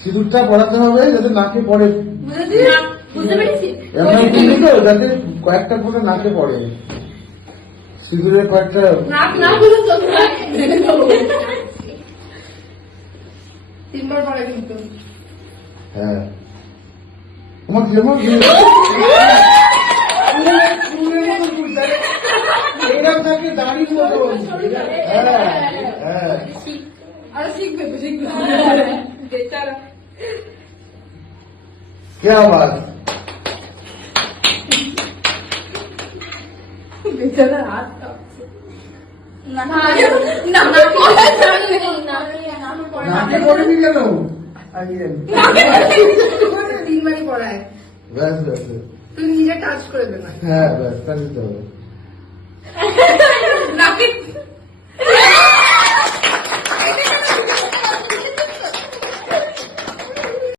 সিঁদুরটা পড়াতে হবে যাতে নাকে পড়ে, যাতে কয়েকটা ফোঁটা নাকে পড়ে। সিঁদুরের কয়েকটা তিনবার পড়ে কিন্তু। হ্যাঁ তোমার যেমন এরকম থাকে দাঁড়িয়ে মতন। হ্যাঁ আর শিখবে তো শিখবে। क्या बात বেচারা হাত কাঁপছে। নাকে পড়েনি কেন? তিনবারই পড়ায়। ব্যাস ব্যাস, তুই নিজে টাচ করে দে না। হ্যাঁ ব্যাস, তা নিতে হবে।